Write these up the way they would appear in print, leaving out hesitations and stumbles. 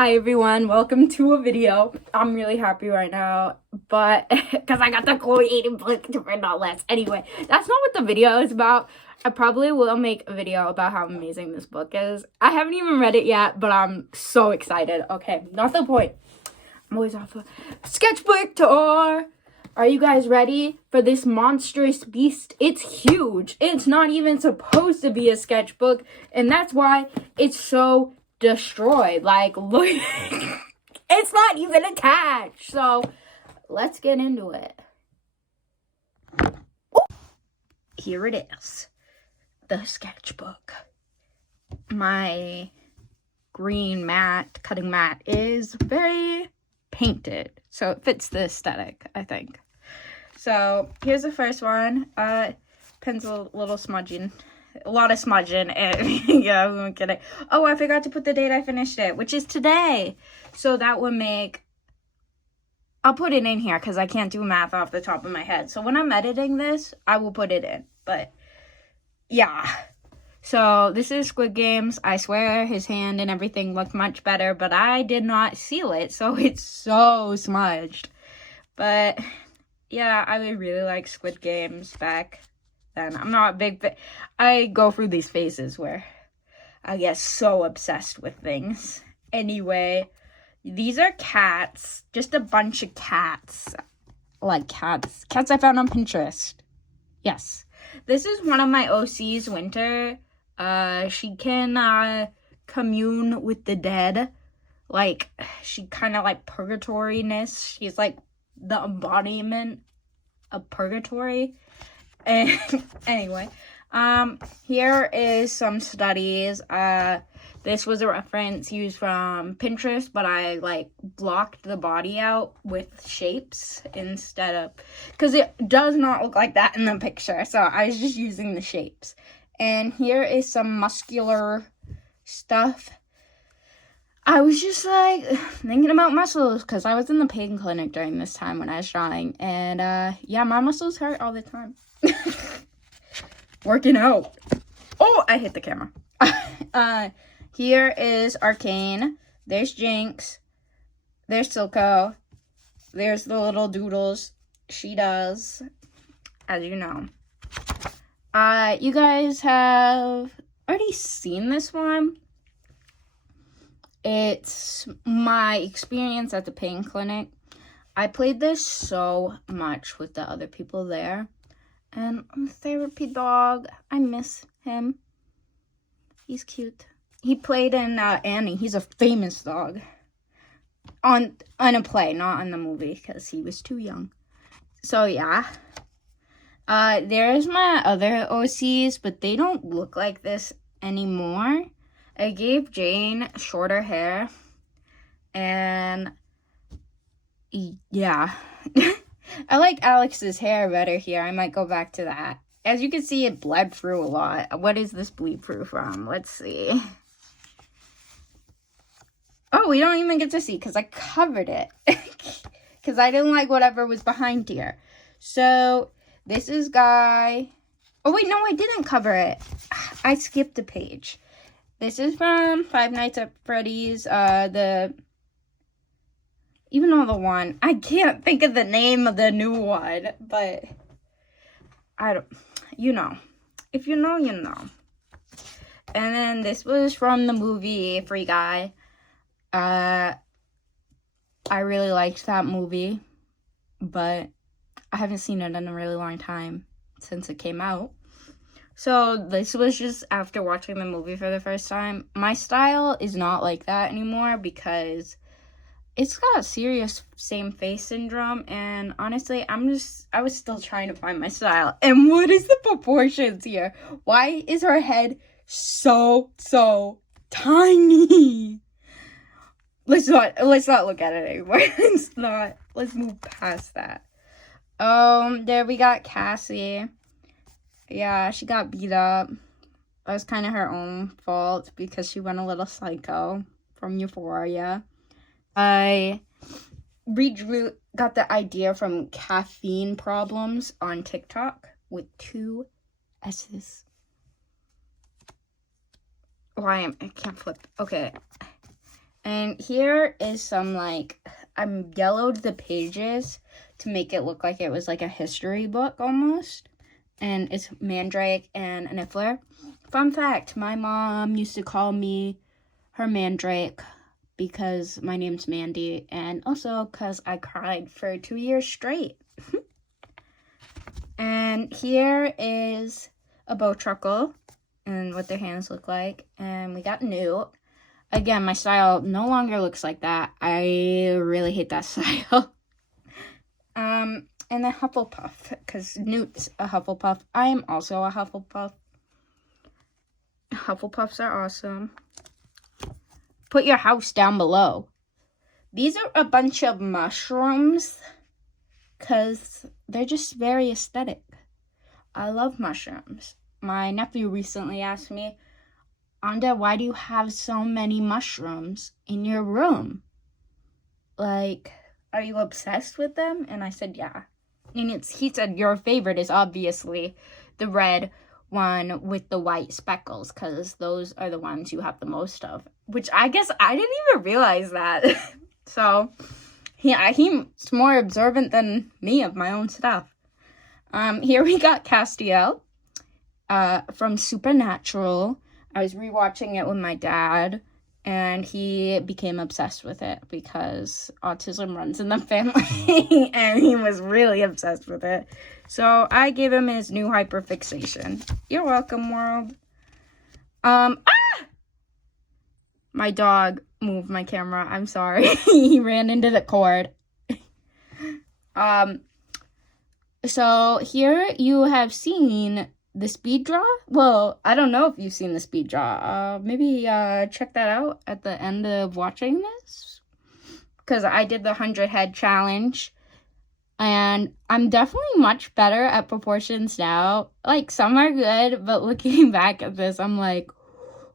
Hi everyone, welcome to a video. I'm really happy right now, but because I got the coordinated book to print out less. Anyway, that's not what the video is about. I probably will make a video about how amazing this book is. I haven't even read it yet, but I'm so excited. Okay, not the point. I'm always off a sketchbook tour. Are you guys ready for this monstrous beast? It's huge. It's not even supposed to be a sketchbook, and that's why it's so destroyed. Like, look, it's not even attached. So let's get into it. Here it is, the sketchbook. My green cutting mat is very painted, so it fits the aesthetic, I think. So here's the first one. Pencil, little smudging. A lot of smudging, and yeah, I'm kidding. Oh, I forgot to put the date I finished it, which is today. So that would make, I'll put it in here because I can't do math off the top of my head. So when I'm editing this, I will put it in. But yeah. So this is Squid Games. I swear his hand and everything looked much better, but I did not seal it, so it's so smudged. But yeah, I really like Squid Games back then. I'm not a big fan. I go through these phases where I get so obsessed with things. Anyway, these are cats. Just a bunch of cats. Like cats. Cats I found on Pinterest. Yes. This is one of my OCs, Winter. She can commune with the dead. Like, she kind of like purgatoriness. She's like the embodiment of purgatory. And anyway, here is some studies. This was a reference used from Pinterest, but I like blocked the body out with shapes instead of, because it does not look like that in the picture. So I was just using the shapes. And here is some muscular stuff. I was just like thinking about muscles because I was in the pain clinic during this time when I was drawing. And yeah, my muscles hurt all the time. Working out. Oh, I hit the camera. Here is Arcane. There's Jinx. There's Silco. There's the little doodles she does, as you know. You guys have already seen this one. It's my experience at the pain clinic. I played this so much with the other people there. And therapy dog, I miss him. He's cute. He played in Annie. He's a famous dog. On a play, not on the movie, because he was too young. So yeah. There's my other OCs, but they don't look like this anymore. I gave Jane shorter hair. And yeah. I like Alex's hair better here. I might go back to that. As you can see, it bled through a lot. What is this bleed through from? Let's see. Oh, we don't even get to see because I covered it. Because I didn't like whatever was behind here. So, this is Guy. Oh, wait, no, I didn't cover it. I skipped a page. This is from Five Nights at Freddy's. Even though the one, I can't think of the name of the new one, but I don't, you know. If you know, you know. And then this was from the movie Free Guy. I really liked that movie, but I haven't seen it in a really long time since it came out. So this was just after watching the movie for the first time. My style is not like that anymore because it's got serious same face syndrome, and honestly, I was still trying to find my style. And what is the proportions here? Why is her head so tiny? Let's not look at it anymore. Let's move past that. There we got Cassie. Yeah, she got beat up. That was kind of her own fault because she went a little psycho from Euphoria. I got the idea from Caffeine Problems on TikTok with 2 S's. Oh, I can't flip. Okay. And here is some, like, I yellowed the pages to make it look like it was like a history book almost. And it's Mandrake and Niffler. Fun fact, my mom used to call me her Mandrake because my name's Mandy, and also because I cried for 2 years straight. And here is a Bowtruckle and what their hands look like. And we got Newt. Again, my style no longer looks like that. I really hate that style. And a Hufflepuff, because Newt's a Hufflepuff. I am also a Hufflepuff. Hufflepuffs are awesome. Put your house down below. These are a bunch of mushrooms, because they're just very aesthetic. I love mushrooms. My nephew recently asked me, Anda, why do you have so many mushrooms in your room? Like, are you obsessed with them? And I said, yeah. And he said, your favorite is obviously the red one with the white speckles, because those are the ones you have the most of. Which I guess I didn't even realize that. So, yeah, he's more observant than me of my own stuff. Here we got Castiel from Supernatural. I was rewatching it with my dad, and he became obsessed with it because autism runs in the family, and he was really obsessed with it. So I gave him his new hyperfixation. You're welcome, world. My dog moved my camera. I'm sorry. He ran into the cord. So here you have seen the speed draw. Well, I don't know if you've seen the speed draw. Maybe check that out at the end of watching this, because I did the 100 head challenge, and I'm definitely much better at proportions now. Like, some are good, but looking back at this, I'm like,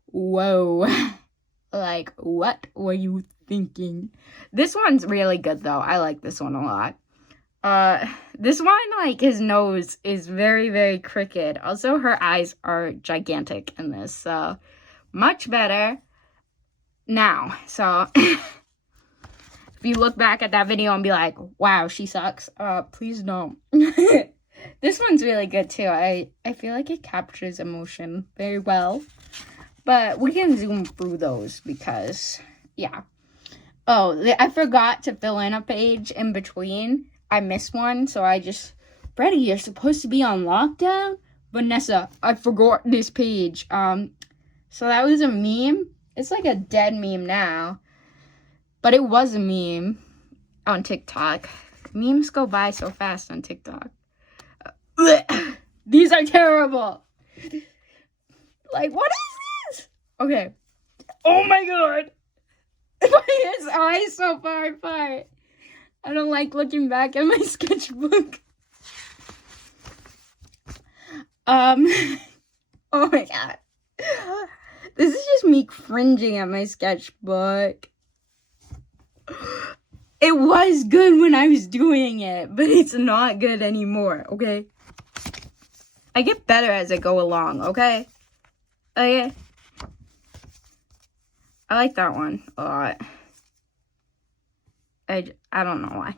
whoa. Like, what were you thinking? This one's really good, though. I like this one a lot. This one, like, his nose is very, very crooked. Also, her eyes are gigantic in this, so much better now. So, if you look back at that video and be like, wow, she sucks, please don't. This one's really good, too. I feel like it captures emotion very well. But we can zoom through those because, yeah. Oh, I forgot to fill in a page in between. I missed one, so I just... Freddie, you're supposed to be on lockdown? Vanessa, I forgot this page. So that was a meme. It's like a dead meme now. But it was a meme on TikTok. Memes go by so fast on TikTok. These are terrible. Like, what is this? Okay. Oh my god. His eyes so far apart. I don't like looking back at my sketchbook. Oh my god. This is just me cringing at my sketchbook. It was good when I was doing it, but it's not good anymore, okay? I get better as I go along, okay? Okay. I like that one a lot. I don't know why.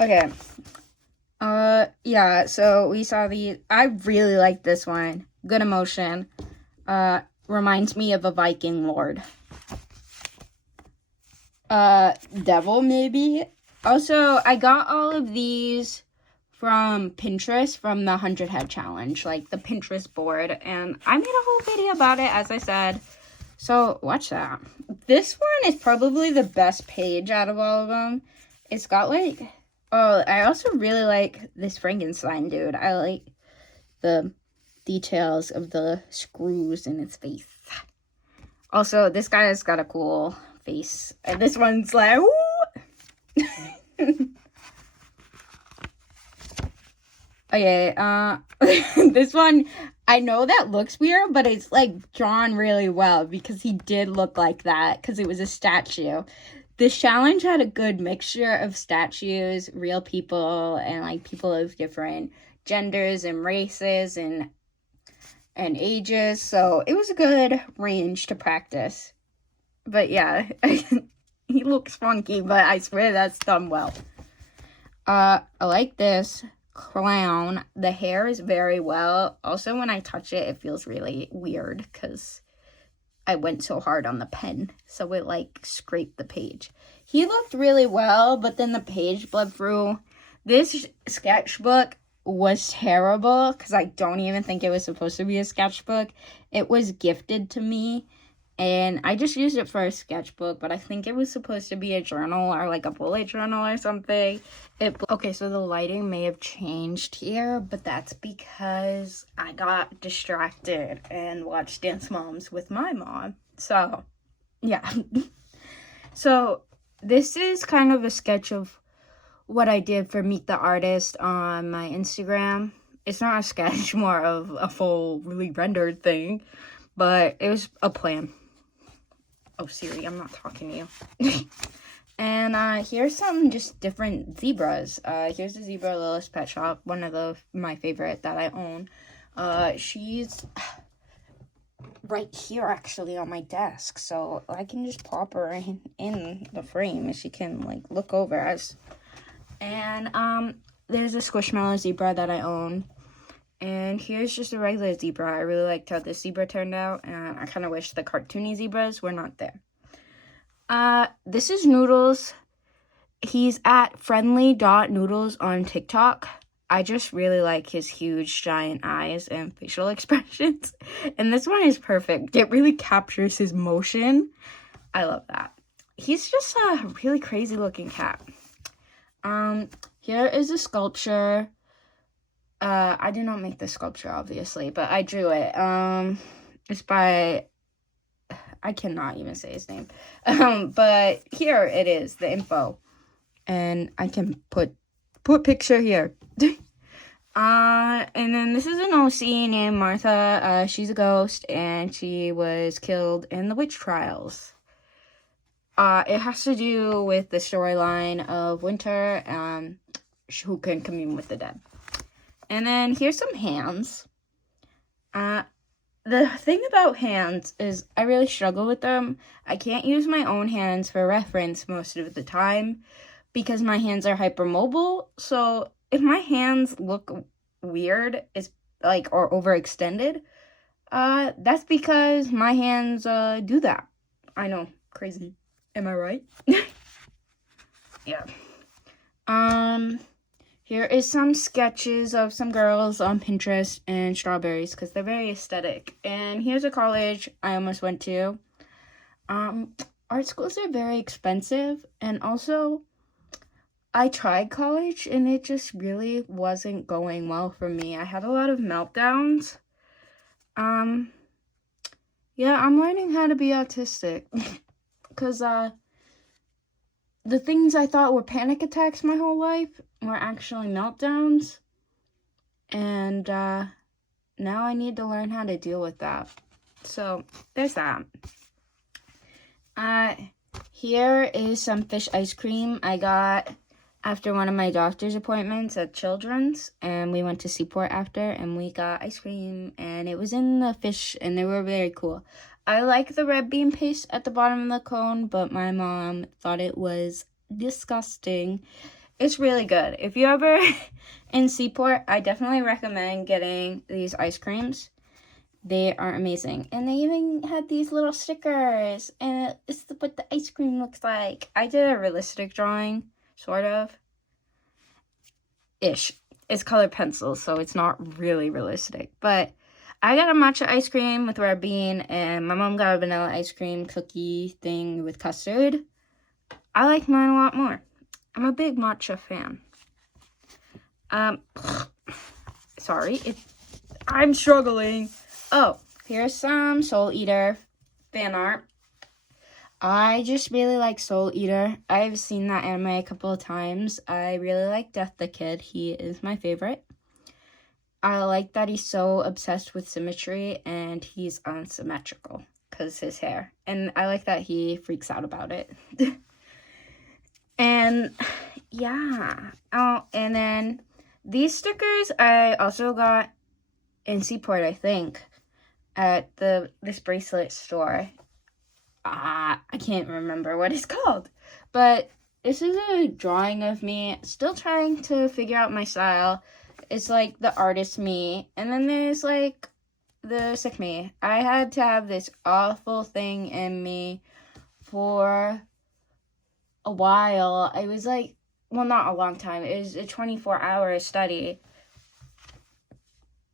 Okay. Yeah, so we saw the... I really like this one. Good emotion. Reminds me of a Viking lord. Devil, maybe? Also, I got all of these from Pinterest, from the 100 head challenge, like the Pinterest board, and I made a whole video about it, as I said, so watch that. This one is probably the best page out of all of them. It's got like, oh, I also really like this Frankenstein dude. I like the details of the screws in his face. Also, this guy has got a cool face. And this one's like, woo! Okay, this one, I know that looks weird, but it's, like, drawn really well, because he did look like that, because it was a statue. This challenge had a good mixture of statues, real people, and, like, people of different genders and races, and and ages, so it was a good range to practice. But yeah, he looks funky, but I swear that's done well. I like this clown. The hair is very well. Also, when I touch it, it feels really weird because I went so hard on the pen, so it like scraped the page. He looked really well, but then the page bled through. This sketchbook was terrible because I don't even think it was supposed to be a sketchbook. It was gifted to me, and I just used it for a sketchbook, but I think it was supposed to be a journal or like a bullet journal or something. Okay, so the lighting may have changed here, but that's because I got distracted and watched Dance Moms with my mom. So, yeah. So, this is kind of a sketch of what I did for Meet the Artist on my Instagram. It's not a sketch, more of a full, really rendered thing, but it was a plan. Oh, Siri, I'm not talking to you. And here's some just different zebras. Here's the zebra Lilith's Pet Shop, one of my favorite that I own. She's right here actually on my desk, so I can just pop her in the frame and she can like look over us. And there's a Squishmallow zebra that I own. And here's just a regular zebra. I really liked how this zebra turned out, and I kind of wish the cartoony zebras were not there. This is Noodles. He's at friendly.noodles on TikTok. I just really like his huge giant eyes and facial expressions. And this one is perfect. It really captures his motion. I love that. He's just a really crazy looking cat. Here is a sculpture. I did not make this sculpture, obviously, but I drew it. It's by, I cannot even say his name. But here it is, the info. And I can put picture here. And then this is an OC named Martha. She's a ghost, and she was killed in the witch trials. It has to do with the storyline of Winter, who can commune with the dead. And then here's some hands. The thing about hands is I really struggle with them. I can't use my own hands for reference most of the time because my hands are hypermobile. So if my hands look weird, it's like, or overextended, that's because my hands do that. I know, crazy. Am I right? Yeah. Here is some sketches of some girls on Pinterest and strawberries because they're very aesthetic. And here's a college I almost went to. Art schools are very expensive, and also I tried college and it just really wasn't going well for me. I had a lot of meltdowns. Yeah, I'm learning how to be autistic because the things I thought were panic attacks my whole life were actually meltdowns. And now I need to learn how to deal with that. So there's that. Here is some fish ice cream I got after one of my doctor's appointments at Children's. And we went to Seaport after, and we got ice cream. And it was in the fish, and they were very cool. I like the red bean paste at the bottom of the cone, but my mom thought it was disgusting. It's really good. If you're ever in Seaport, I definitely recommend getting these ice creams. They are amazing. And they even had these little stickers, and it's what the ice cream looks like. I did a realistic drawing, sort of. Ish. It's colored pencils, so it's not really realistic, but I got a matcha ice cream with red bean, and my mom got a vanilla ice cream cookie thing with custard. I like mine a lot more. I'm a big matcha fan. Sorry, I'm struggling. Oh, here's some Soul Eater fan art. I just really like Soul Eater. I've seen that anime a couple of times. I really like Death the Kid. He is my favorite. I like that he's so obsessed with symmetry and he's unsymmetrical because his hair. And I like that he freaks out about it. And yeah. Oh, and then these stickers I also got in Seaport, I think. at this bracelet store. I can't remember what it's called, but this is a drawing of me still trying to figure out my style. It's like the artist me, and then there's like the sick me. I had to have this awful thing in me for a while. It was like, well, not a long time. It was a 24-hour study.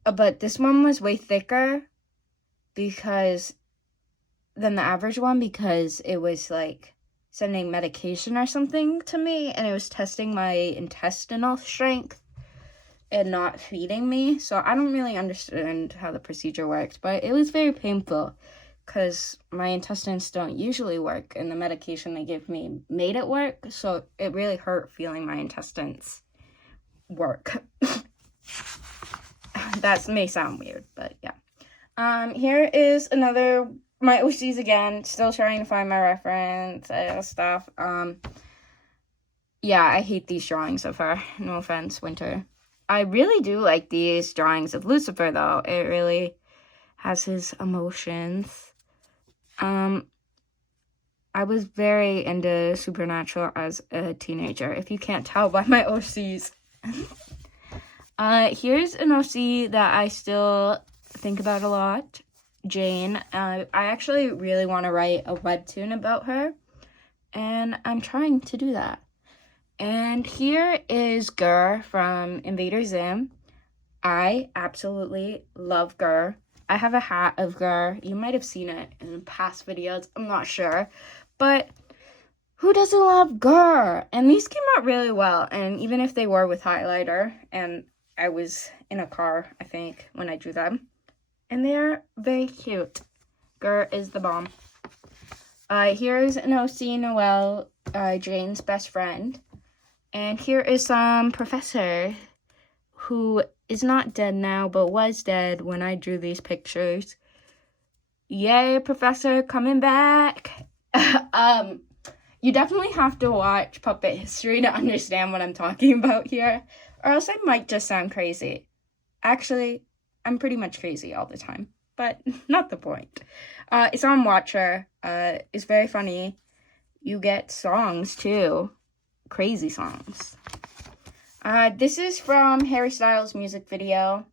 But this one was way thicker than the average one, because it was like sending medication or something to me, and it was testing my intestinal strength and not feeding me. So I don't really understand how the procedure works, but it was very painful because my intestines don't usually work, and the medication they gave me made it work. So it really hurt feeling my intestines work. That may sound weird, but yeah. Here is my OCs again, still trying to find my reference stuff. Yeah, I hate these drawings of her. No offense, Winter. I really do like these drawings of Lucifer, though. It really has his emotions. I was very into Supernatural as a teenager, if you can't tell by my OCs. Here's an OC that I still think about a lot. Jane. I actually really want to write a webtoon about her, and I'm trying to do that. And here is Gur from Invader Zim. I absolutely love Gur. I have a hat of Gur. You might have seen it in past videos. I'm not sure. But who doesn't love Gur? And these came out really well. And even if they were with highlighter, and I was in a car, I think, when I drew them. And they are very cute. Gur is the bomb. Here's an OC Noelle, Jane's best friend. And here is some professor who is not dead now, but was dead when I drew these pictures. Yay, professor, coming back. You definitely have to watch Puppet History to understand what I'm talking about here, or else I might just sound crazy. Actually, I'm pretty much crazy all the time, but not the point. It's on Watcher. It's very funny. You get songs, too. Crazy songs. This is from Harry Styles' music video,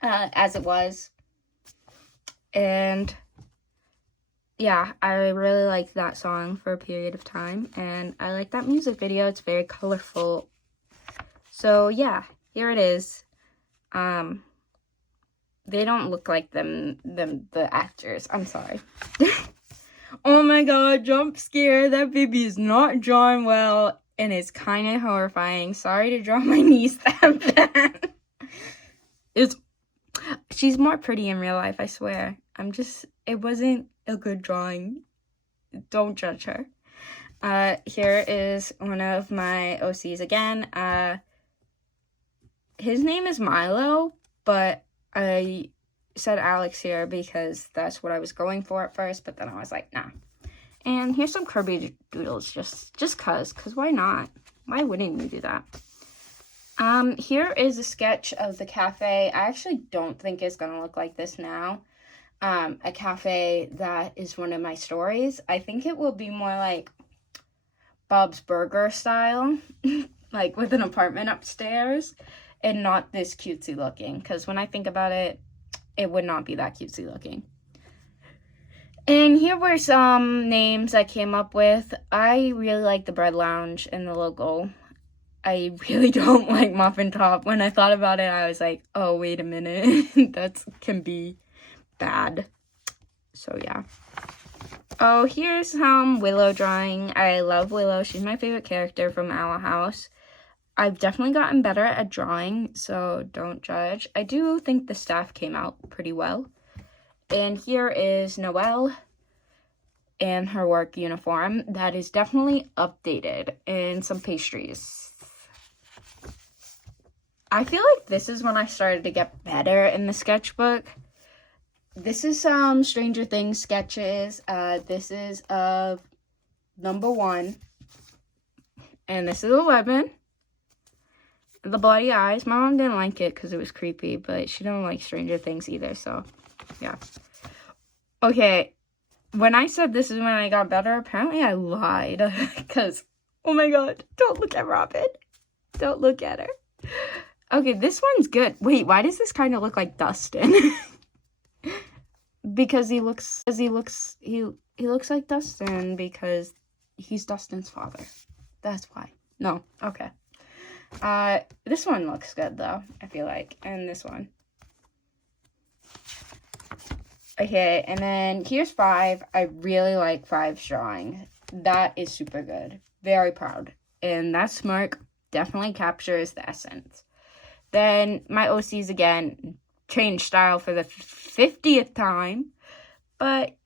As It Was. And yeah, I really like that song for a period of time, and I like that music video. It's very colorful. So yeah, here it is. They don't look like the actors. I'm sorry. Oh my god, jump scare. That baby is not drawn well, and it's kind of horrifying. Sorry to draw my niece that bad. She's more pretty in real life, I swear. It wasn't a good drawing. Don't judge her. Here is one of my OCs again. His name is Milo, but I said Alex here because that's what I was going for at first, but then I was like, nah. And here's some Kirby doodles, just cause why not? Why wouldn't you do that? Here is a sketch of the cafe. I actually don't think it's gonna look like this now. A cafe that is one of my stories. I think it will be more like Bob's Burger style, like with an apartment upstairs, and not this cutesy looking, because when I think about it, it would not be that cutesy looking. And here were some names I came up with. I really like the Bread Lounge and the logo. I really don't like Muffin Top. When I thought about it, I was like, oh, wait a minute. That can be bad. So, yeah. Oh, here's some Willow drawing. I love Willow. She's my favorite character from Owl House. I've definitely gotten better at drawing, so don't judge. I do think the staff came out pretty well. And here is Noelle and her work uniform. That is definitely updated. And some pastries. I feel like this is when I started to get better in the sketchbook. This is some Stranger Things sketches. This is of number 1. And this is 11. The bloody eyes. My mom didn't like it because it was creepy, but she didn't like Stranger Things either, so Yeah. Okay, when I said this is when I got better, apparently I lied. Because, oh my god, don't look at Robin. Don't look at her. Okay, this one's good. Wait, why does this kind of look like Dustin? Because he looks like Dustin because he's Dustin's father. That's why. No, okay. This one looks good though, I feel like. And this one. Okay, and then here's 5. I really like 5's drawing. That is super good. Very proud. And that smirk definitely captures the essence. Then my OCs again changed style for the 50th time. But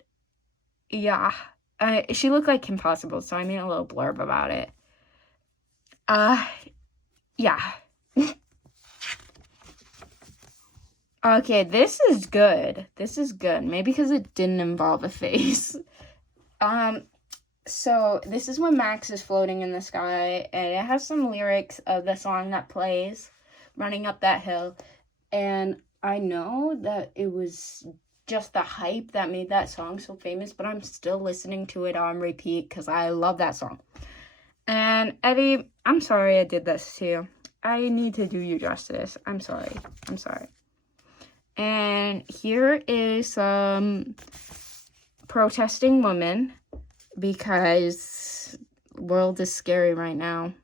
yeah, she looked like Kim Possible, so I made a little blurb about it. Yeah. Okay, this is good. This is good. Maybe because it didn't involve a face. So this is when Max is floating in the sky, and it has some lyrics of the song that plays, Running Up That Hill. And I know that it was just the hype that made that song so famous, but I'm still listening to it on repeat because I love that song. And Eddie, I'm sorry I did this to you. I need to do you justice. I'm sorry. And here is some protesting women because the world is scary right now.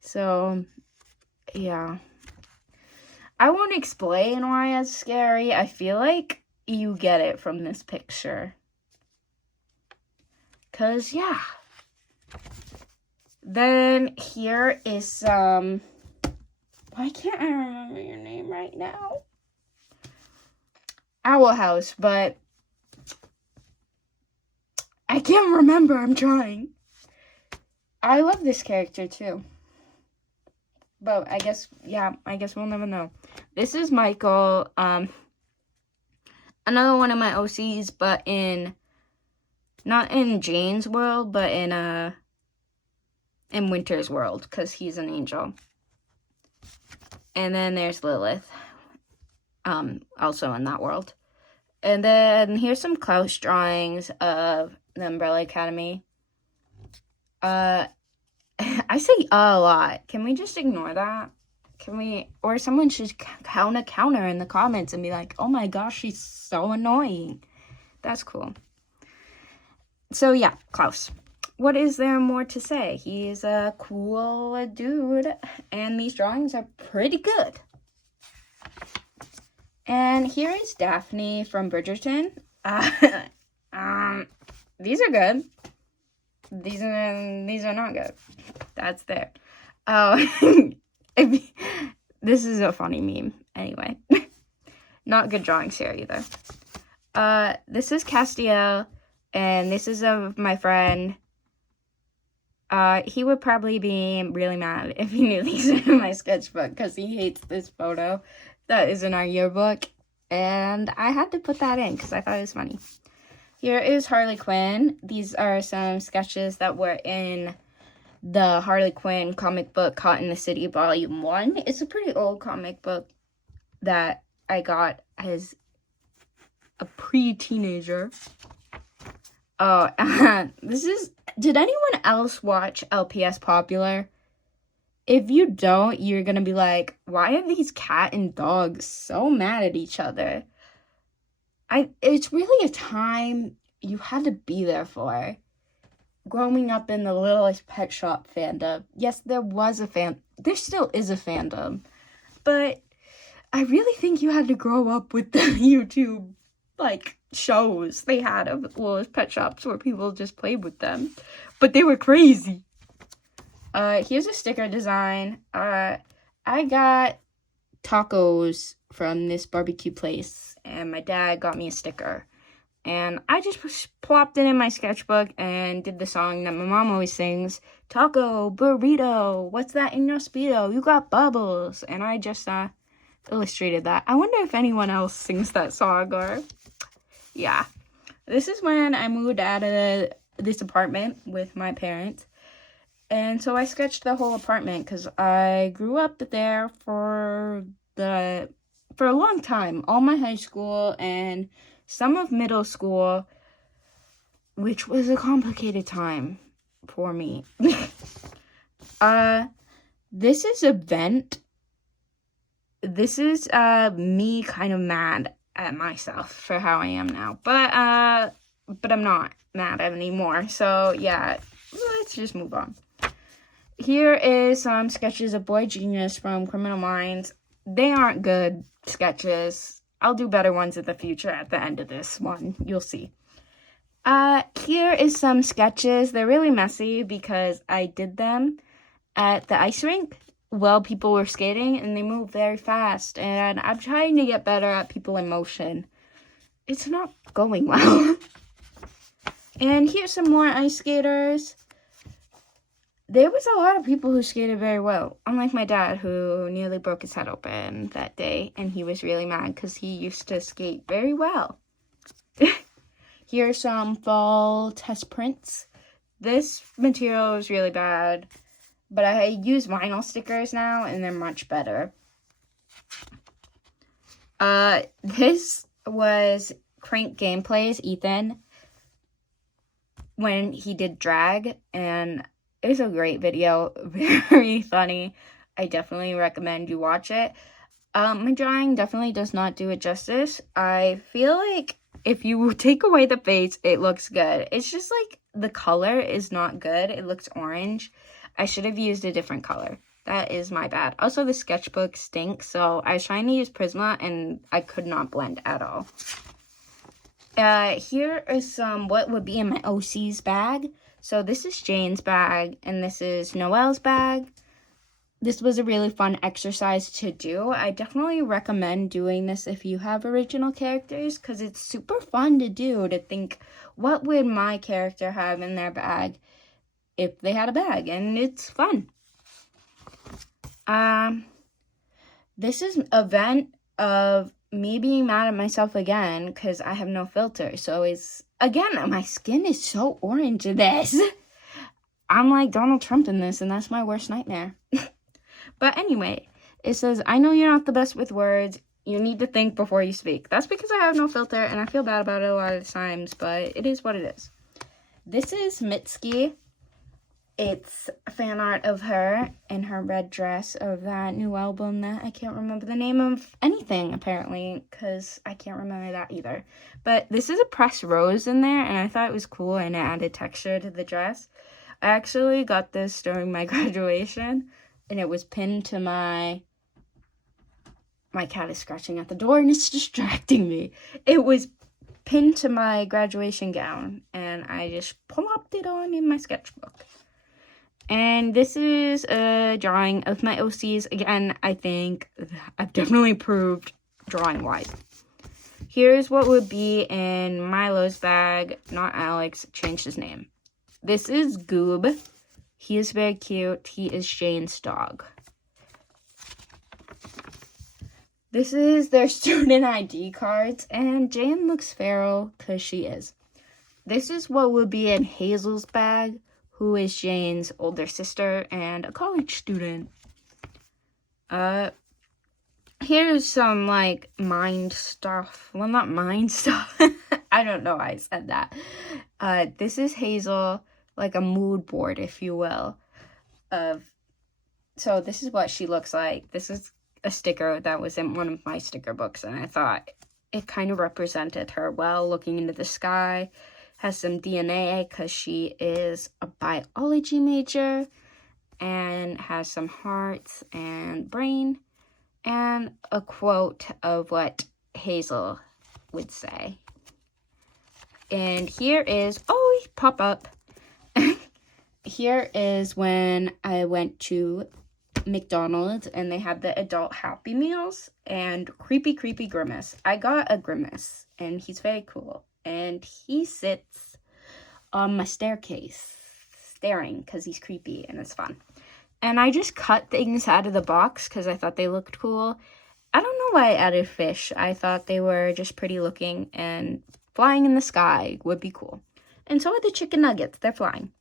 So, yeah. I won't explain why it's scary. I feel like you get it from this picture. 'Cause, yeah. Then here is some... Why can't I remember your name right now? Owl House, but I can't remember. I'm trying. I love this character too. But I guess we'll never know. This is Michael, another one of my OCs, but not in Jane's world, but in Winter's world, because he's an angel. And then there's Lilith, also in that world. And then here's some Klaus drawings of the Umbrella Academy. I say a lot. Can we just ignore that? Or someone should count a counter in the comments and be like, oh my gosh, she's so annoying. That's cool. So yeah, Klaus. What is there more to say? He's a cool dude, and these drawings are pretty good. And here is Daphne from Bridgerton. These are good. These are not good. That's there. Oh, this is a funny meme. Anyway, not good drawings here either. This is Castiel, and this is of my friend. He would probably be really mad if he knew these are in my sketchbook because he hates this photo that is in our yearbook, and I had to put that in because I thought it was funny. Here is Harley Quinn. These are some sketches that were in the Harley Quinn comic book Caught in the City Volume 1. It's a pretty old comic book that I got as a pre-teenager. Oh, did anyone else watch LPS Popular? If you don't, you're gonna be like, why are these cat and dogs so mad at each other? It's really a time you had to be there for. Growing up in the Littlest Pet Shop fandom. Yes, there still is a fandom. But I really think you had to grow up with the YouTube, shows they had of Littlest Pet Shops where people just played with them. But they were crazy. Here's a sticker design. I got tacos from this barbecue place, and my dad got me a sticker. And I just plopped it in my sketchbook and did the song that my mom always sings. Taco, burrito, what's that in your Speedo? You got bubbles. And I just illustrated that. I wonder if anyone else sings that song or... Yeah. This is when I moved out of this apartment with my parents. And so I sketched the whole apartment because I grew up there for the for a long time, all my high school and some of middle school, which was a complicated time for me. This is a vent. This is me kind of mad at myself for how I am now. But I'm not mad anymore. So yeah, let's just move on. Here is some sketches of Boy Genius from Criminal Minds. They aren't good sketches. I'll do better ones in the future at the end of this one. You'll see. Here is some sketches. They're really messy because I did them at the ice rink while people were skating, and they move very fast. And I'm trying to get better at people in motion. It's not going well. And here's some more ice skaters. There was a lot of people who skated very well, unlike my dad, who nearly broke his head open that day, and he was really mad because he used to skate very well. Here's some fall test prints. This material is really bad, but I use vinyl stickers now, and they're much better. This was Crank Gameplays, Ethan, when he did drag, and it was a great video, very funny. I definitely recommend you watch it. My drawing definitely does not do it justice. I feel like if you take away the face, it looks good. It's just like the color is not good. It looks orange. I should have used a different color. That is my bad. Also, the sketchbook stinks, so I was trying to use Prisma, and I could not blend at all. Here is some what would be in my OC's bag. So this is Jane's bag, and this is Noelle's bag. This was a really fun exercise to do. I definitely recommend doing this if you have original characters, because it's super fun to do, to think, what would my character have in their bag if they had a bag? And it's fun. This is a vent of me being mad at myself again, because I have no filter. So it's, again, my skin is so orange in this. I'm like Donald Trump in this, and that's my worst nightmare. But anyway, it says, I know you're not the best with words. You need to think before you speak. That's because I have no filter, and I feel bad about it a lot of times, but it is what it is. This is Mitski. It's fan art of her in her red dress of that new album that I can't remember the name of anything, apparently, because I can't remember that either. But this is a pressed rose in there, and I thought it was cool, and it added texture to the dress. I actually got this during my graduation, and it was pinned to my cat is scratching at the door, and it's distracting me. It was pinned to my graduation gown, and I just plopped it on in my sketchbook. And this is a drawing of my OCs. Again, I think I've definitely improved drawing-wise. Here's what would be in Milo's bag, not Alex, changed his name. This is Goob. He is very cute. He is Jane's dog. This is their student ID cards, and Jane looks feral because she is. This is what would be in Hazel's bag, who is Jane's older sister and a college student. Here's some, like, mind stuff. Well, not mind stuff. I don't know why I said that. This is Hazel, like a mood board, if you will. So this is what she looks like. This is a sticker that was in one of my sticker books, and I thought it kind of represented her well, looking into the sky. Has some DNA because she is a biology major, and has some hearts and brain, and a quote of what Hazel would say. And here is, oh, pop up. Here is when I went to McDonald's and they had the adult Happy Meals and Creepy Grimace. I got a Grimace, and he's very cool. And he sits on my staircase staring because he's creepy and it's fun. And I just cut things out of the box because I thought they looked cool. I don't know why I added fish. I thought they were just pretty looking, and flying in the sky would be cool. And so are the chicken nuggets. They're flying.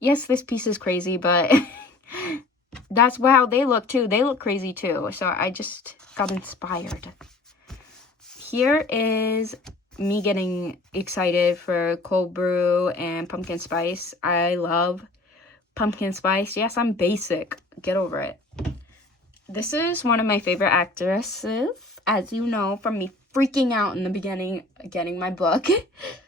Yes, this piece is crazy, but that's how they look too. They look crazy too. So I just got inspired. Here is me getting excited for cold brew and pumpkin spice. I love pumpkin spice. Yes, I'm basic. Get over it. This is one of my favorite actresses, as you know, from me freaking out in the beginning getting my book.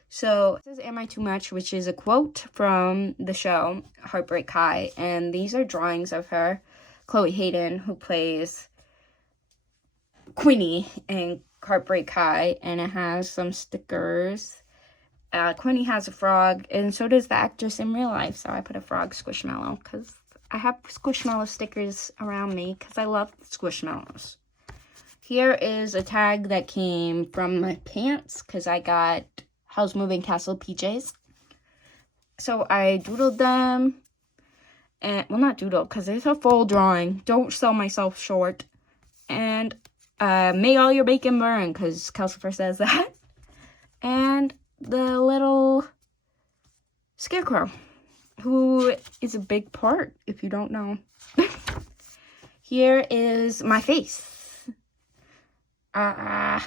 So this is Am I Too Much, which is a quote from the show Heartbreak High. And these are drawings of her, Chloe Hayden, who plays Quinny in Heartbreak High. And it has some stickers. Quinny has a frog, and so does the actress in real life. So I put a frog squishmallow because I have squishmallow stickers around me because I love squishmallows. Here is a tag that came from my pants because I got Howl's Moving Castle PJs. So I doodled them. And, well, not doodle because it's a full drawing. Don't sell myself short. And may all your bacon burn because Calcifer says that. And the little scarecrow, who is a big part, if you don't know. Here is my face. Yeah.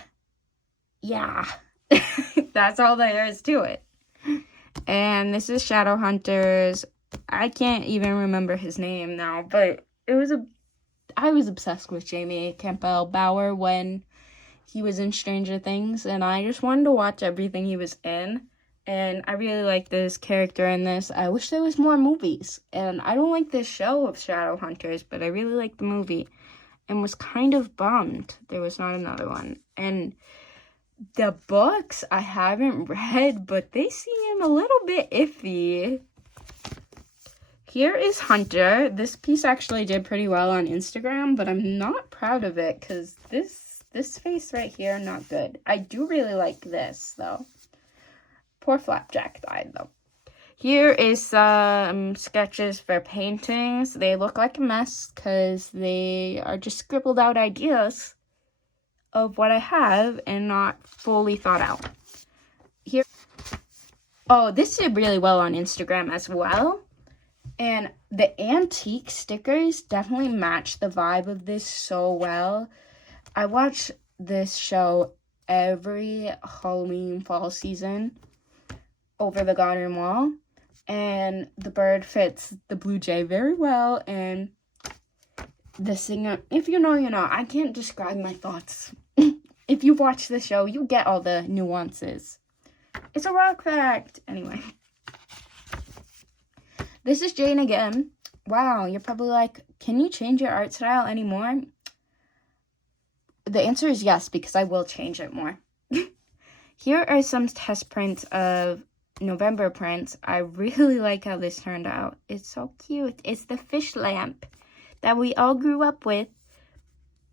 That's all there is to it. And this is Shadowhunters. I can't even remember his name now, but I was obsessed with Jamie Campbell Bower when he was in Stranger Things, and I just wanted to watch everything he was in. And I really like this character in this. I wish there was more movies. And I don't like this show of Shadowhunters, but I really like the movie. And was kind of bummed there was not another one. And the books I haven't read, but they seem a little bit iffy. Here is Hunter. This piece actually did pretty well on Instagram, but I'm not proud of it because this face right here, not good. I do really like this, though. Poor Flapjack died, though. Here is some sketches for paintings. They look like a mess because they are just scribbled out ideas of what I have and not fully thought out. Here, oh, this did really well on Instagram as well. And the antique stickers definitely match the vibe of this so well. I watch this show every Halloween fall season over the garden wall. And the bird fits the blue jay very well. And the singer, if you know, you know. I can't describe my thoughts. If you watch the show, you get all the nuances. It's a rock fact. Anyway. This is Jane again. Wow, you're probably like, can you change your art style anymore? The answer is yes, because I will change it more. Here are some test prints of November prints. I really like how this turned out. It's so cute. It's the fish lamp that we all grew up with,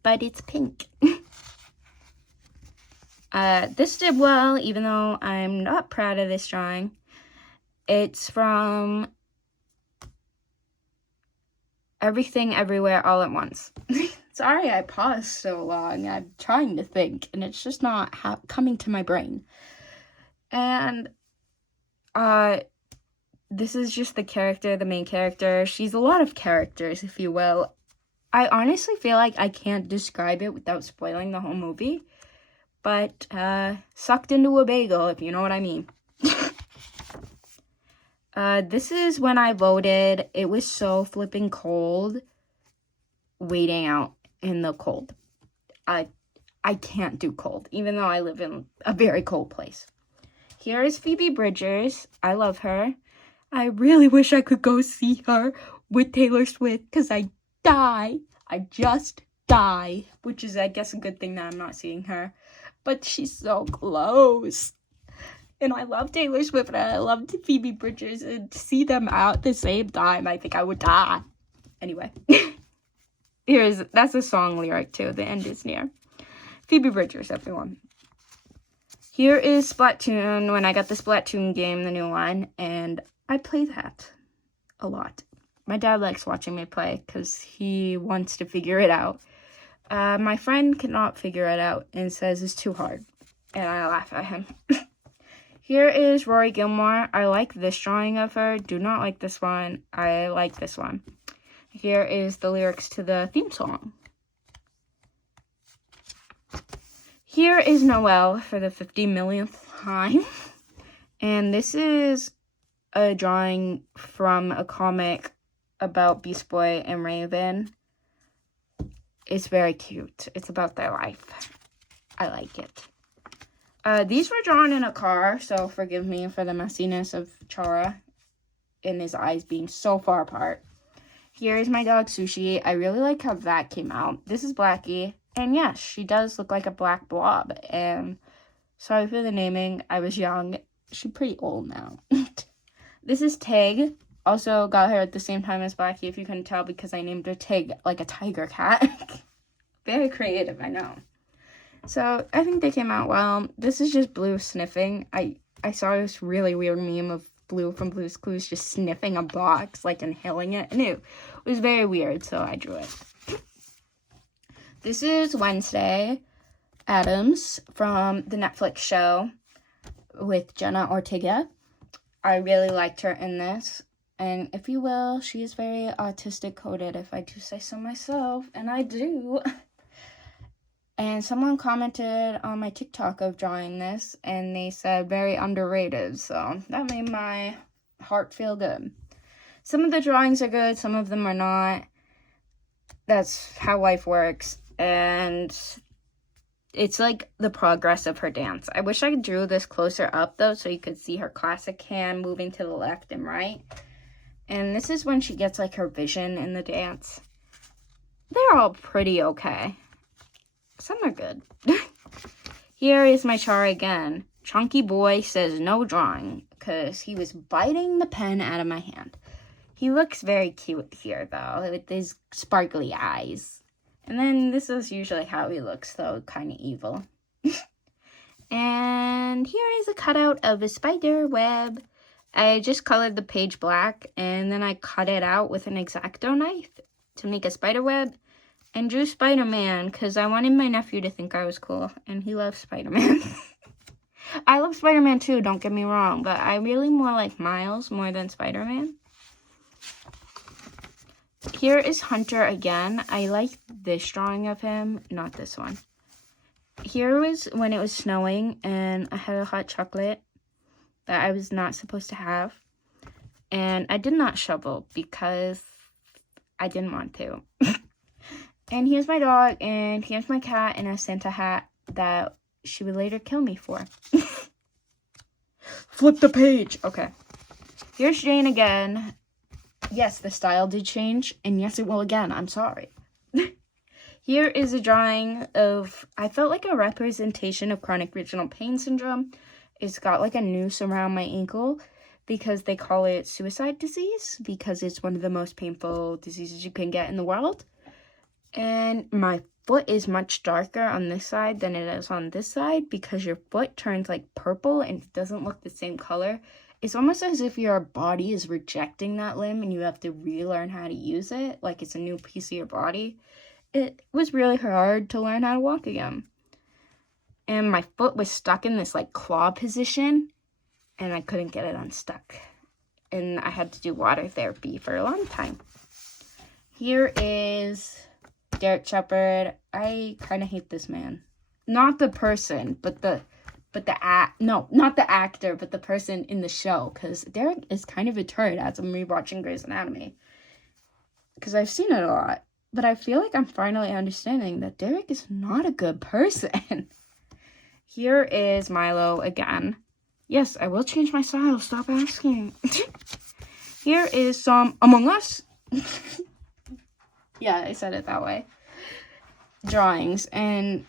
but it's pink. This did well, even though I'm not proud of this drawing. It's from Everything Everywhere All at Once. Sorry I paused so long. I'm trying to think, and it's just not coming to my brain. And this is just the character, the main character. She's a lot of characters, if you will. I honestly feel like I can't describe it without spoiling the whole movie. But sucked into a bagel, if you know what I mean. This is when I voted. It was so flipping cold waiting out in the cold. I can't do cold, even though I live in a very cold place. Here is Phoebe Bridgers. I love her. I really wish I could go see her with Taylor Swift because I die. I just die, which is, I guess, a good thing that I'm not seeing her. But she's so close. And I love Taylor Swift and I love Phoebe Bridgers, and to see them out at the same time, I think I would die. Anyway, that's a song lyric too. The end is near. Phoebe Bridgers, everyone. Here is Splatoon, when I got the Splatoon game, the new one, and I play that a lot. My dad likes watching me play because he wants to figure it out. My friend cannot figure it out and says it's too hard, and I laugh at him. Here is Rory Gilmore. I like this drawing of her. Do not like this one. I like this one. Here is the lyrics to the theme song. Here is Noel for the 50 millionth time. And this is a drawing from a comic about Beast Boy and Raven. It's very cute. It's about their life. I like it. These were drawn in a car, so forgive me for the messiness of Chara and his eyes being so far apart. Here is my dog Sushi. I really like how that came out. This is Blackie. And yes, she does look like a black blob. And sorry for the naming. I was young. She's pretty old now. This is Tig. Also got her at the same time as Blackie, if you couldn't tell, because I named her Tig like a tiger cat. Very creative, I know. So I think they came out well. This is just Blue sniffing. I saw this really weird meme of Blue from Blue's Clues just sniffing a box, like inhaling it. And it was very weird, so I drew it. This is Wednesday Addams from the Netflix show with Jenna Ortega. I really liked her in this. And if you will, she is very autistic coded, if I do say so myself. And I do. And someone commented on my TikTok of drawing this, and they said very underrated. So that made my heart feel good. Some of the drawings are good, some of them are not. That's how life works. And it's like the progress of her dance. I wish I drew this closer up, though, so you could see her classic hand moving to the left and right. And this is when she gets, like, her vision in the dance. They're all pretty okay. Some are good. Here is my Chara again. Chunky Boy says no drawing, because he was biting the pen out of my hand. He looks very cute here, though, with his sparkly eyes. And then this is usually how he looks, though, kind of evil. And here is a cutout of a spider web. I just colored the page black, and then I cut it out with an X-Acto knife to make a spider web, and drew Spider-Man, because I wanted my nephew to think I was cool, and he loves Spider-Man. I love Spider-Man too, don't get me wrong, but I really more like Miles more than Spider-Man. Here is Hunter again. I like this drawing of him, not this one. Here was when it was snowing, and I had a hot chocolate that I was not supposed to have. And I did not shovel because I didn't want to. And here's my dog, and here's my cat in a Santa hat that she would later kill me for. Flip the page. Okay. Here's Jane again. Yes, the style did change, and yes, it will again. I'm sorry. Here is a drawing of, I felt like a representation of chronic regional pain syndrome. It's got like a noose around my ankle because they call it suicide disease because it's one of the most painful diseases you can get in the world. And my foot is much darker on this side than it is on this side because your foot turns like purple and it doesn't look the same color. It's almost as if your body is rejecting that limb and you have to relearn how to use it, like it's a new piece of your body. It was really hard to learn how to walk again. And my foot was stuck in this like claw position and I couldn't get it unstuck. And I had to do water therapy for a long time. Here is Derek Shepherd. I kind of hate this man. Not the person, but not the actor, but the person in the show. Because Derek is kind of a turd as I'm rewatching Grey's Anatomy. Because I've seen it a lot. But I feel like I'm finally understanding that Derek is not a good person. Here is Milo again. Yes, I will change my style. Stop asking. Here is some Among Us. Yeah, I said it that way. Drawings. And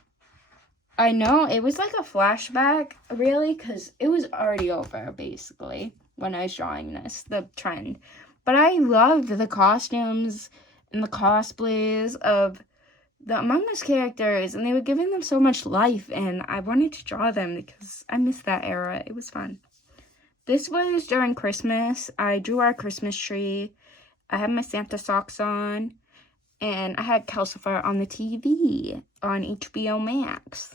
I know it was like a flashback, really, because it was already over, basically, when I was drawing this, the trend. But I loved the costumes and the cosplays of the Among Us characters, and they were giving them so much life, and I wanted to draw them because I missed that era. It was fun. This was during Christmas. I drew our Christmas tree. I had my Santa socks on, and I had Calcifer on the TV on HBO Max.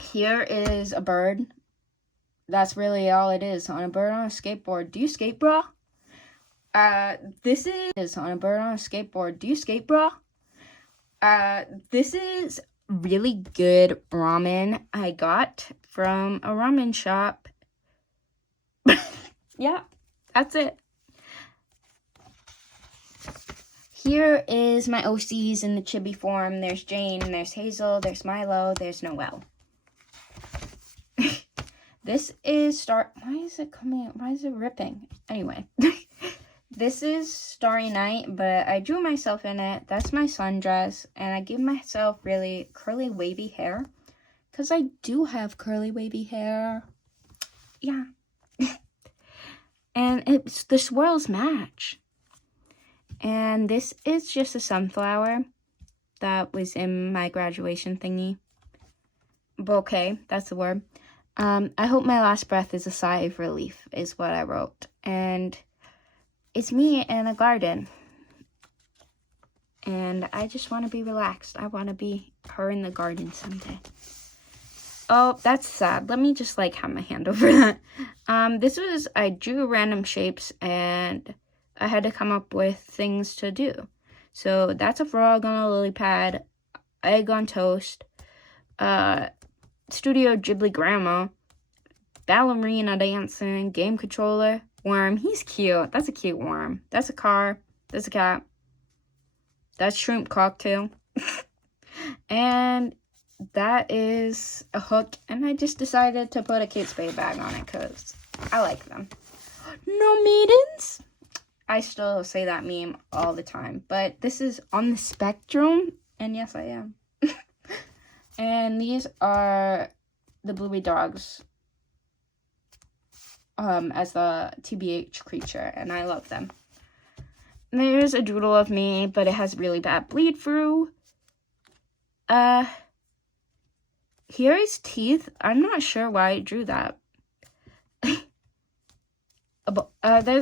Here is a bird. That's really all it is, on a bird on a skateboard. Do you skate, bro? This is on a bird on a skateboard. Do you skate, bro? This is really good ramen I got from a ramen shop. Yeah, that's it. Here is my OCs in the chibi form. There's Jane, there's Hazel, there's Milo, there's Noelle. This is why is it ripping? Anyway, this is Starry Night, but I drew myself in it. That's my sundress, and I give myself really curly wavy hair, because I do have curly wavy hair. Yeah. And the swirls match. And this is just a sunflower that was in my graduation thingy. Bouquet, that's the word. I hope my last breath is a sigh of relief, is what I wrote. And it's me in a garden. And I just want to be relaxed. I want to be her in the garden someday. Oh, that's sad. Let me just have my hand over that. I drew random shapes and I had to come up with things to do. So that's a frog on a lily pad, egg on toast, Studio Ghibli grandma, ballerina dancing, game controller, worm. He's cute. That's a cute worm. That's a car. That's a cat. That's shrimp cocktail. And that is a hook. And I just decided to put a Kate Spade bag on it because I like them. No maidens. I still say that meme all the time. But this is on the spectrum. And yes, I am. And these are the bluey dogs as the TBH creature, and I love them. There's a doodle of me, but it has really bad bleed through. Here is teeth. I'm not sure why I drew that. There's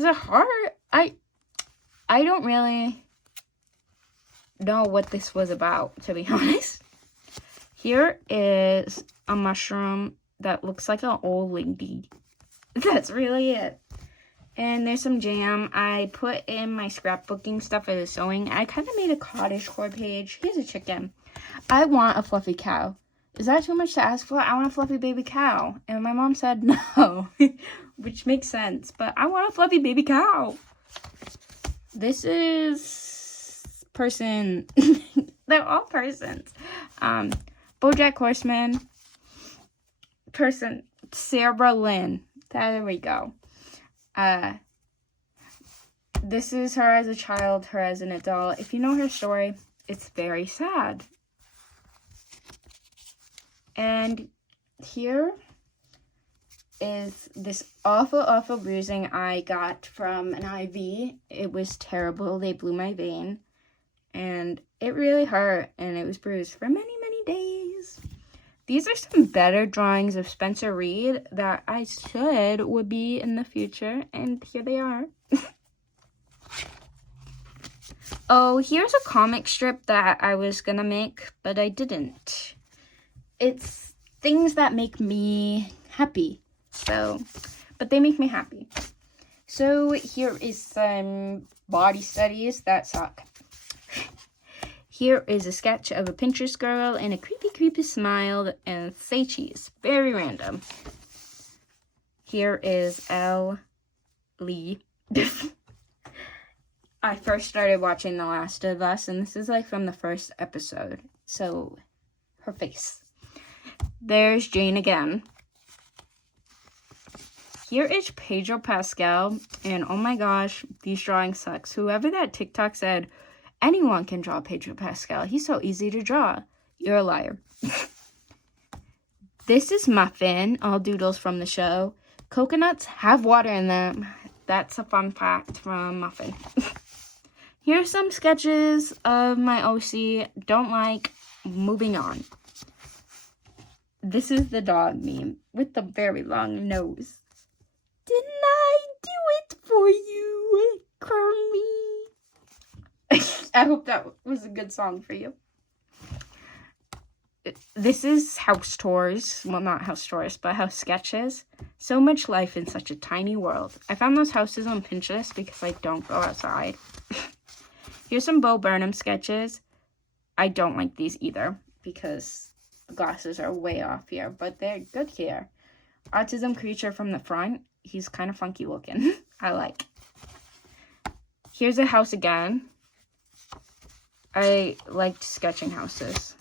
a heart. I don't really know what this was about, to be honest. Here is a mushroom that looks like an old lady. That's really it. And there's some jam. I put in my scrapbooking stuff as a sewing. I kind of made a cottagecore page. Here's a chicken. I want a fluffy cow. Is that too much to ask for? I want a fluffy baby cow. And my mom said no, which makes sense. But I want a fluffy baby cow. This is person. They're all persons. BoJack Horseman, person, Sarah Lynn. There we go. This is her as a child, her as an adult. If you know her story, it's very sad. And here is this awful bruising I got from an IV. It was terrible. They blew my vein. And it really hurt. And it was bruised for many days. These are some better drawings of Spencer Reed that I said would be in the future, and here they are. Oh, here's a comic strip that I was gonna make, but I didn't. It's things that make me happy, but they make me happy. So here is some body studies that suck. Here is a sketch of a Pinterest girl and a creepy smile and say cheese. Very random. Here is Elle Lee. I first started watching The Last of Us, and this is from the first episode. So, her face. There's Jane again. Here is Pedro Pascal, and oh my gosh, these drawings sucks. Whoever that TikTok said, anyone can draw Pedro Pascal. He's so easy to draw. You're a liar. This is Muffin, all doodles from the show. Coconuts have water in them. That's a fun fact from Muffin. Here's some sketches of my OC. Don't like. Moving on. This is the dog meme with the very long nose. Didn't I do it for you, Kermit? I hope that was a good song for you. This is house tours. Well, not house tours, but house sketches. So much life in such a tiny world. I found those houses on Pinterest because I don't go outside. Here's some Bo Burnham sketches. I don't like these either because the glasses are way off here, but they're good here. Autism creature from the front. He's kind of funky looking. I like. Here's a house again. I liked sketching houses.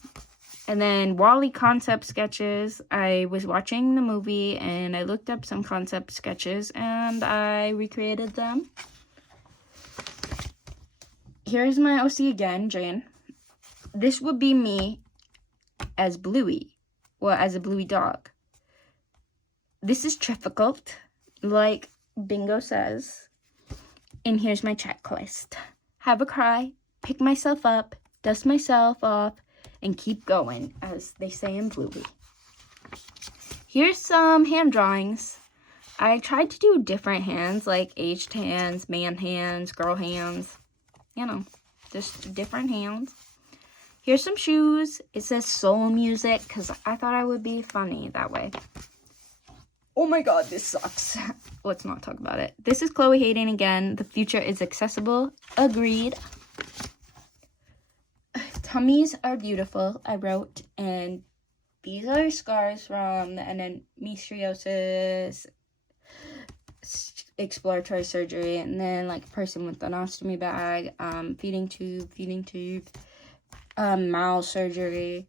And then Wall-E concept sketches. I was watching the movie and I looked up some concept sketches and I recreated them. Here's my OC again, Jane. This would be me as Bluey. Well, as a Bluey dog. This is difficult, like Bingo says. And here's my checklist. Have a cry, pick myself up, dust myself off, and keep going, as they say in Bluey. Here's some hand drawings. I tried to do different hands, like aged hands, man hands, girl hands. You know, just different hands. Here's some shoes. It says soul music, because I thought I would be funny that way. Oh my god, this sucks. Let's not talk about it. This is Chloe Hayden again. The future is accessible. Agreed. Tummies are beautiful, I wrote. And these are scars from the endometriosis exploratory surgery. And then, like, a person with an ostomy bag, feeding tube, mouth surgery,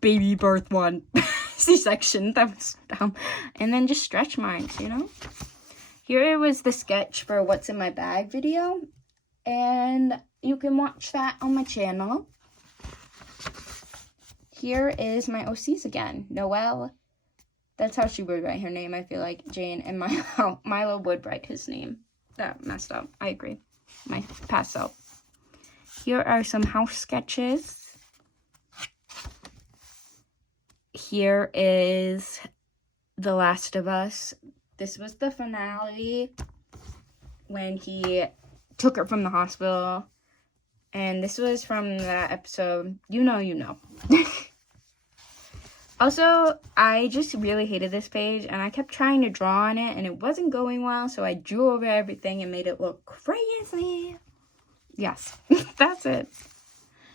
baby birth one, C-section, that was dumb, and then just stretch marks, you know? Here was the sketch for What's in My Bag video, and you can watch that on my channel. Here is my OCs again. Noelle, that's how she would write her name, I feel like. Jane, and Milo would write his name. That messed up, I agree. My past self. Here are some house sketches. Here is The Last of Us. This was the finale when he took her from the hospital. And this was from that episode, You Know. Also, I just really hated this page, and I kept trying to draw on it, and it wasn't going well, so I drew over everything and made it look crazy. Yes, that's it.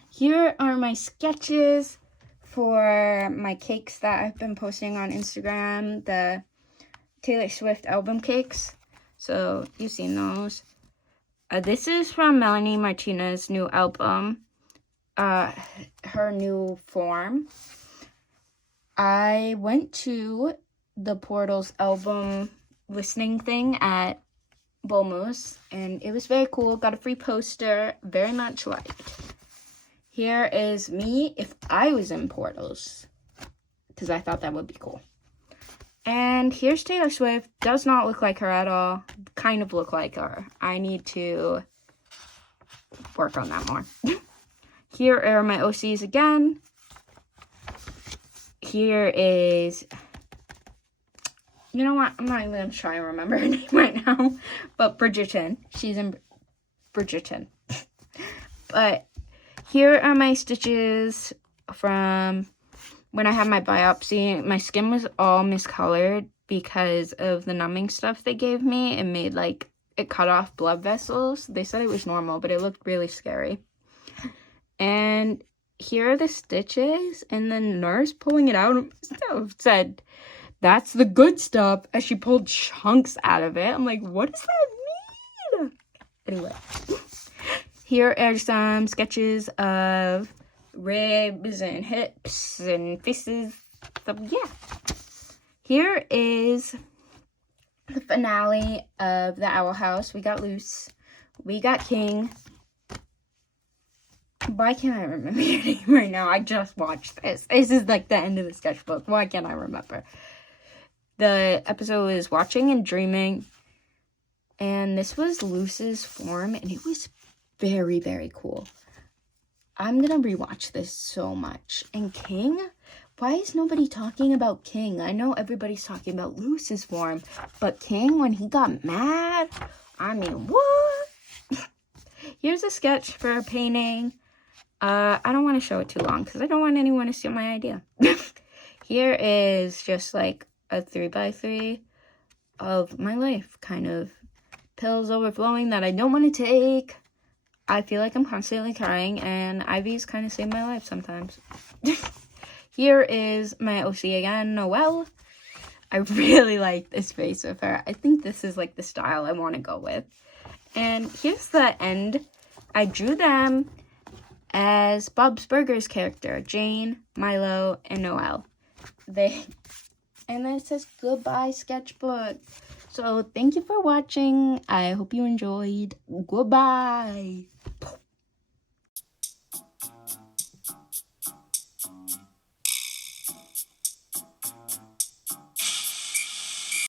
Here are my sketches for my cakes that I've been posting on Instagram, the Taylor Swift album cakes. So, you've seen those. This is from Melanie Martinez's new album, her new form. I went to the Portals album listening thing at Bull Moose, and it was very cool. Got a free poster, very much liked. Here is me if I was in Portals, because I thought that would be cool. And here's Taylor Swift. Does not look like her at all. Kind of look like her. I need to work on that more. Here are my OCs again. Here is, you know what? I'm not even going to try and remember her name right now. But Bridgerton. She's in Bridgerton. But here are my stitches from when I had my biopsy. My skin was all miscolored because of the numbing stuff they gave me. It made, like, it cut off blood vessels. They said it was normal, but it looked really scary. And here are the stitches, and the nurse pulling it out said, "That's the good stuff," as she pulled chunks out of it. I'm like, what does that mean? Anyway, here are some sketches of ribs and hips and faces. So, yeah. Here is the finale of the Owl House. We got Luce. We got King. Why can't I remember your name right now? I just watched this. This is like the end of the sketchbook. Why can't I remember? The episode is Watching and Dreaming. And this was Luce's form. And it was very, very cool. I'm going to rewatch this so much. And King? Why is nobody talking about King? I know everybody's talking about Luce's form. But King, when he got mad? I mean, what? here's a sketch for a painting. I don't want to show it too long because I don't want anyone to steal my idea. Here is just like a 3x3 of my life, kind of. Pills overflowing that I don't want to take. I feel like I'm constantly crying, and IVs kind of save my life sometimes. Here is my OC again, Noelle. I really like this face of her. I think this is like the style I want to go with. And here's the end. I drew them as Bob's Burgers character, Jane, Milo, and Noelle. And then it says goodbye sketchbook. So thank you for watching. I hope you enjoyed. Goodbye.